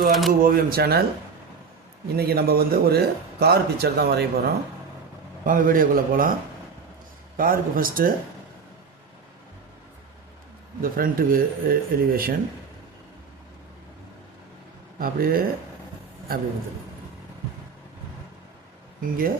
To அன்பு ஓவியம் channel. இன்றைக்கி நம்ம ஒரு கார் பிக்சர் தான் வரைய போகிறோம். வாங்க வீடியோக்குள்ளே போகலாம். காருக்கு ஃபஸ்ட்டு இந்த ஃப்ரண்ட்டு எலிவேஷன் அப்படியே அப்படி வந்துடும். இங்கே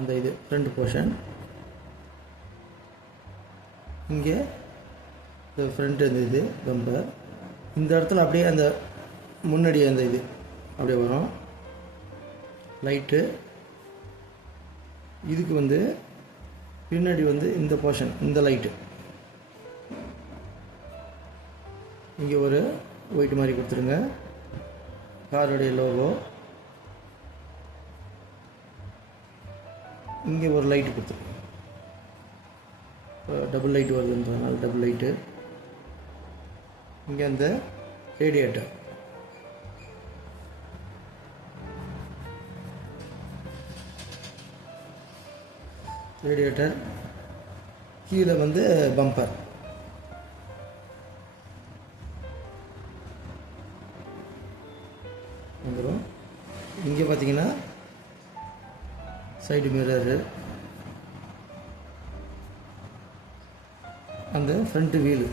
அந்த இது ஃப்ரண்ட் போர்ஷன், இங்கே இந்த ஃப்ரண்ட் இந்த இது பம்பர், இந்த இடத்துல அப்படியே அந்த முன்னாடி அந்த இது அப்படியே வரும். லைட்டு இதுக்கு பின்னாடி இந்த போர்ஷன், இந்த லைட்டு இங்கே ஒரு ஒயிட் மாதிரி கொடுத்துருங்க. காருடைய லோகோ, இங்கே ஒரு லைட்டு கொடுத்துருங்க. டபுள் லைட் வருதுன்றதுனால டபுள் லைட்டு. இங்கே அந்த ரேடியேட்டர், கீழே பம்பர். வந்துடும். இங்கே பார்த்தீங்கன்னா சைடு மிரரு, அந்த ஃப்ரண்ட் வீலு,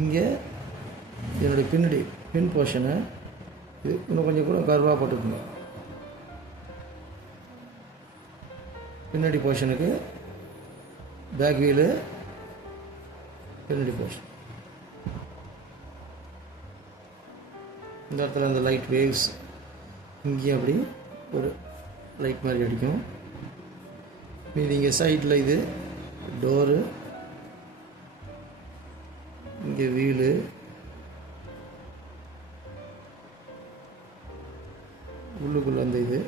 இங்கே என்னுடைய பின்னாடி பின் போர்ஷனு இது இன்னும் கொஞ்சம் கூட கர்வாக போட்டுக்கோங்க. பின்னாடி போர்ஷனுக்கு பேக் வீலு, பின்னாடி போர்ஷன். இந்த இடத்துல அந்த லைட் வேவ்ஸ் இங்கேயும் அப்படி ஒரு லைட் மாதிரி அடிக்கும். மீதி இங்கே சைடில் இது டோரு, இங்கே வீலு, உள்ளுக்குள்ள அந்த இது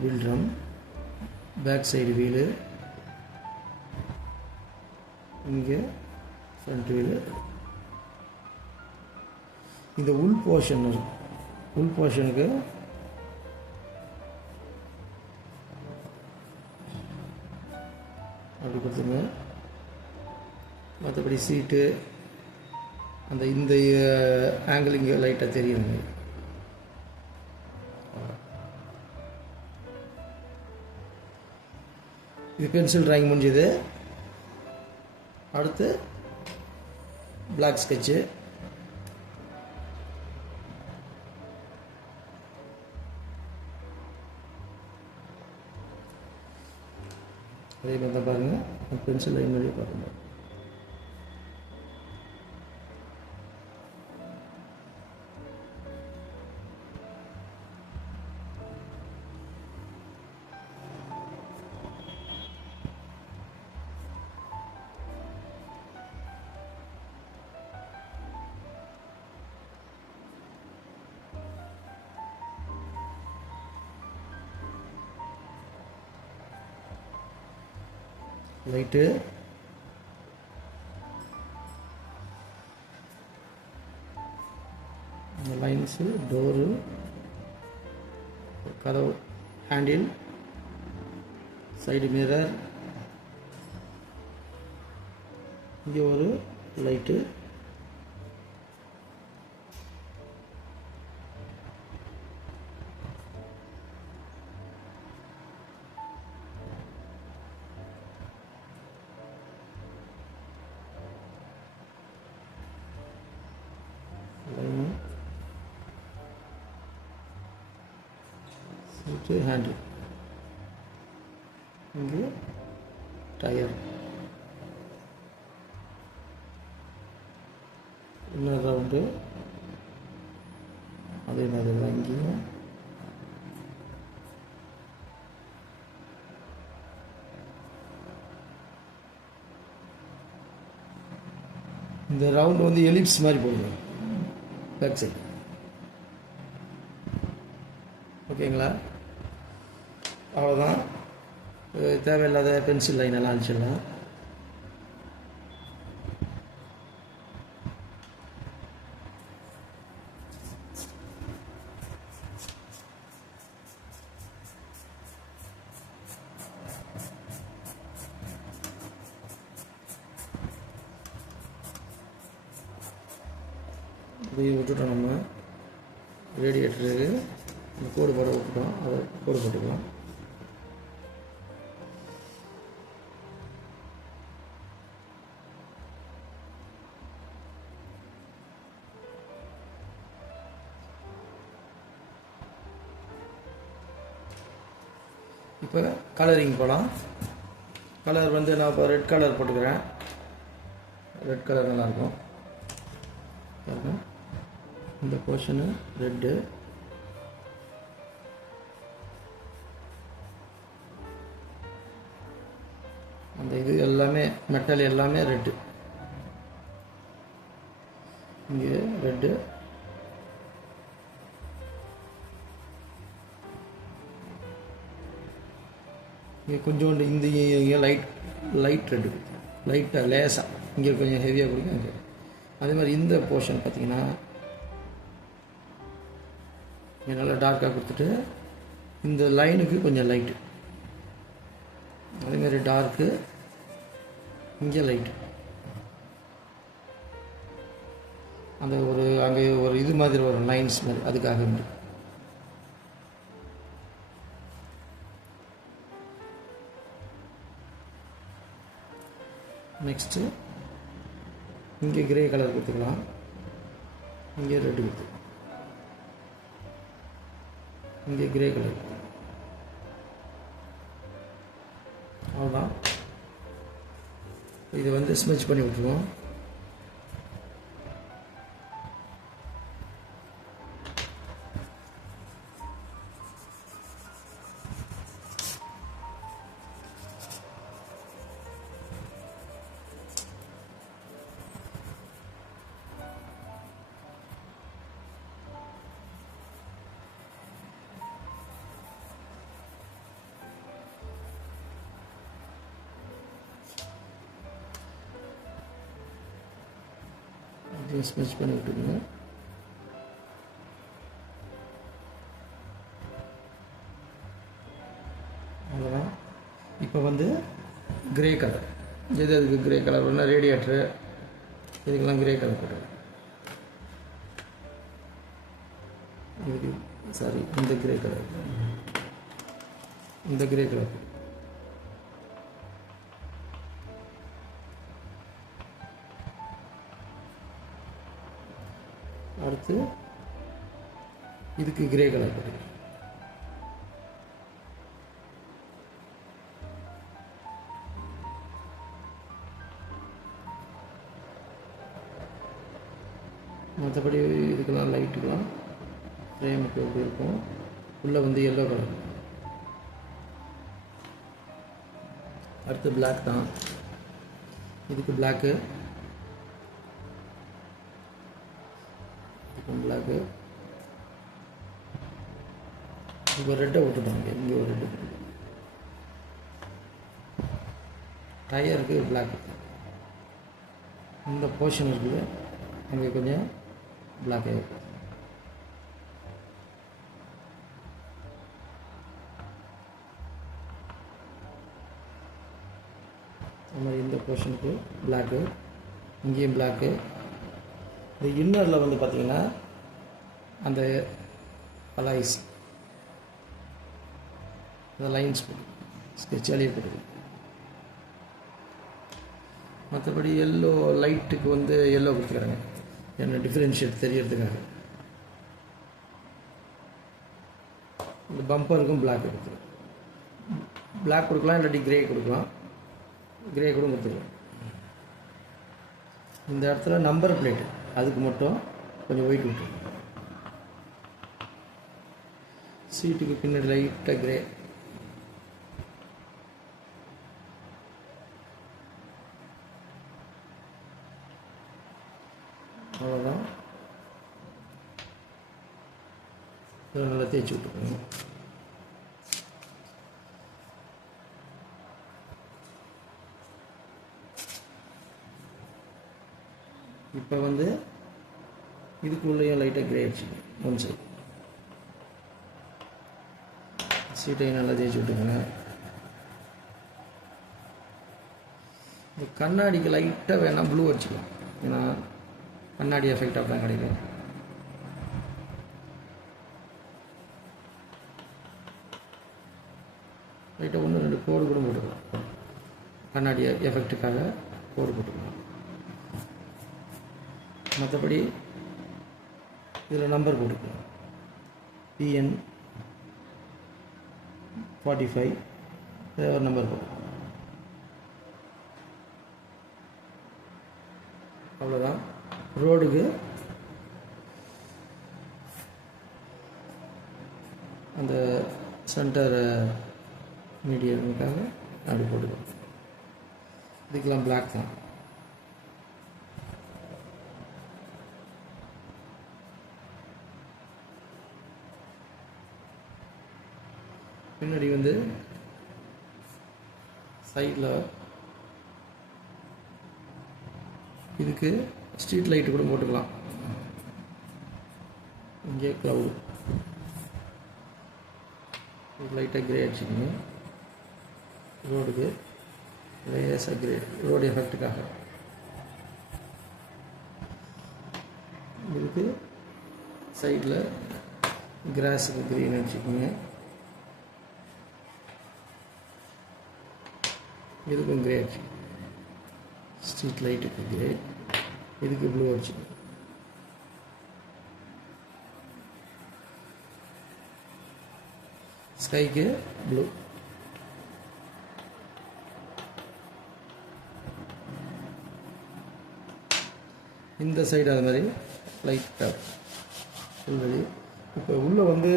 wheel drum, back side wheel, இங்கே ஃப்ரண்ட் வீலு. இந்த உள் போர்ஷன் இருக்கும். உள் போர்ஷனுக்கு அப்படி கொடுத்துங்க. மற்றபடி சீட்டு அந்த இந்த ஆங்கிள் இங்கே லைட்டாக தெரியுங்க. இது பென்சில் ட்ராயிங் முடிஞ்சது. அடுத்து பிளாக் ஸ்கெட்சு. அதே மாதிரி தான் பாருங்கள், பென்சில் லைன் வழியாக பார்க்கணும். லைட்டு, இந்த லைன்ஸு, டோரு, கதவு ஹேண்டில், சைடு மிரர், இங்கே ஒரு லைட்டு, ஹேண்டில், இங்கே டயர், இன்னொரு ரவுண்டு அதே மாதிரி தான். இங்கேயும் இந்த ரவுண்டு எலிப்ஸ் மாதிரி போடுங்க பேக் சைடு. ஓகேங்களா? அவ்வளோதான். தேவையில்லாத பென்சில் லைன் எல்லாம் அழிச்சிடலாம். அப்படியே விட்டுட்டோம். நம்ம ரேடியேட்டருக்கு இந்த கோடு போட விட்டுட்டோம், அதை கோடு போட்டுக்கலாம். இப்போ கலரிங் போகலாம். கலர் வந்து நான் இப்போ ரெட் கலர் போட்டுக்கிறேன். ரெட் கலர் நல்லாயிருக்கும். இந்த போர்ஷனு ரெட்டு, அந்த இது எல்லாமே மெட்டல் எல்லாமே ரெட்டு. இங்கே ரெட்டு, இங்கே கொஞ்சோண்டு இந்த இங்கே லைட் ரெட்டு, லைட்டாக லேசாக இங்கே கொஞ்சம் ஹெவியாக கொடுக்கும். இங்கே அதே மாதிரி இந்த போர்ஷன் பார்த்திங்கன்னா இங்கே நல்லா டார்க்காக கொடுத்துட்டு இந்த லைனுக்கு கொஞ்சம் லைட்டு, அதேமாதிரி டார்க்கு, இங்கே லைட்டு, அந்த ஒரு அங்கே ஒரு இது மாதிரி ஒரு லைன்ஸ் மாதிரி அதுக்காக உண்டு. நெக்ஸ்ட்டு இங்கே கிரே கலர் கொடுத்துக்கலாம், இங்கே ரெட்டு கொடுத்துக்கலாம், இங்கே கிரே கலர். அவ்வளோதான். இதை வந்து ஸ்மெச் பண்ணி விட்டுருவோம். ஸ்மெச் பண்ணி விட்டுருங்க. அவ்வளோதான். இப்போ வந்து கிரே கலர், எதுக்கு கிரே கலர் வேணா, ரேடியேட்டரு இதுக்கெல்லாம் கிரே கலர் போட்டு, இதுக்கு சாரி இந்த கிரே கலர், இந்த கிரே கலர். அடுத்து இதுக்கு கிரே கலர் போட்டு, மற்றபடி இதுக்கெல்லாம் லைட்டுக்கெல்லாம் ஃப்ரேமுக்கு எப்படி இருக்கும், உள்ளே வந்து எல்லோ கலர். அடுத்து பிளாக் தான், இதுக்கு பிளாக்கு, பிளாக்கு. இப்போ ரெட்டை விட்டுட்டாங்க, இங்கே ஒரு ரெட்டு. டயருக்கு பிளாக், இந்த போர்ஷன் இருக்குது அங்கே கொஞ்சம் பிளாக் ஆகிருக்கு. அது மாதிரி இந்த போர்ஷனுக்கு பிளாக்கு, இங்கேயும் பிளாக்கு. இந்த இன்னரில் வந்து பார்த்திங்கன்னா அந்த அலாய்ஸ், அந்த லைன்ஸ் போட்டு ஸ்கெட்சாலேயே போட்டு. மற்றபடி எல்லோ லைட்டுக்கு வந்து எல்லோ கொடுத்துக்கிறாங்க, என்ன டிஃப்ரென்ஷியேட் தெரியறதுக்காக. இந்த பம்பருக்கும் பிளாக் கொடுத்துருவோம். பிளாக் கொடுக்கலாம், இல்லாட்டி கிரே கொடுக்கலாம். கிரே கூட கொடுத்துக்கலாம். இந்த இடத்துல நம்பர் பிளேட்டு அதுக்கு மட்டும் கொஞ்சம் ஒயிட் விட்டுருங்க. சீட்டுக்கு பின்னாடி லைட்டாக கிரே. அவ்வளோதான். நல்லா தேய்ச்சி விட்டுக்கோங்க. இப்போ வந்து இதுக்குள்ளேயும் லைட்டாக கிரே அடிச்சுக்கணும். ஒன் சைடு சீட்டையும் நல்லா தேய்ச்சி விட்டுக்கோங்க. இந்த கண்ணாடிக்கு லைட்டாக வேணால் ப்ளூ அடிச்சுக்கலாம், ஏன்னா கண்ணாடி எஃபெக்ட் அப்போ தான் கிடைக்கும். லைட்டாக ஒன்று 2 கோடு கூட போட்டுக்கலாம், கண்ணாடி எஃபெக்ட்டுக்காக கோடு போட்டுக்கலாம். மற்றபடி இதில் நம்பர் போட்டுக்கலாம், PN 45 ஒரு நம்பர் போட்டுக்கலாம். அவ்வளோதான். ரோடுக்கு அந்த சென்டர் மீடியமுக்காக அப்படி போட்டுக்கலாம். இதுக்கெல்லாம் பிளாக் தான். பின்னாடி வந்து சைடில் இதுக்கு ஸ்ட்ரீட் லைட்டு கூட போட்டுக்கலாம். இங்கே க்ளவுடு லைட்டாக கிரே அடிச்சுக்கோங்க. ரோடுக்கு லேசாக கிரே, ரோடு எஃபெக்ட்டுக்காக. இதுக்கு சைடில் கிராஸுக்கு க்ரீன் அடிச்சுக்கோங்க. இதுக்கும் கிரே அடிச்சு, ஸ்ட்ரீட் லைட்டுக்கு கிரே, இதுக்கு ப்ளூ அடிச்சுக்கோங்க. ஸ்கைக்கு ப்ளூ. இந்த சைடு அது மாதிரி லைட்டாக உள்ளது. இப்போ உள்ளே வந்து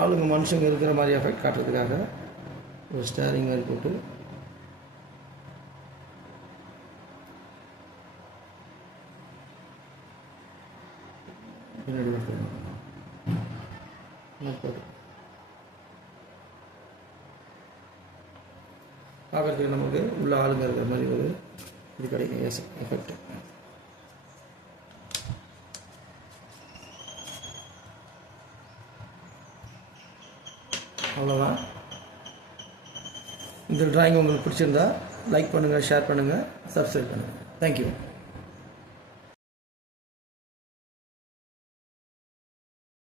ஆளுங்க மனுஷங்க இருக்கிற மாதிரி எஃபெக்ட் காட்டுறதுக்காக ஒரு ஸ்டேரிங் மாதிரி போட்டு பின்னாடி பார்க்குறதுக்கு நமக்கு உள்ள ஆளுங்க இருக்கிற மாதிரி ஒரு இது கிடைக்கும் எஃபெக்ட். அவ்வளோதான். இந்த டிராயிங் உங்களுக்கு பிடிச்சிருந்தா லைக் பண்ணுங்கள், ஷேர் பண்ணுங்கள், சப்ஸ்கிரைப் பண்ணுங்கள். தேங்க்யூ.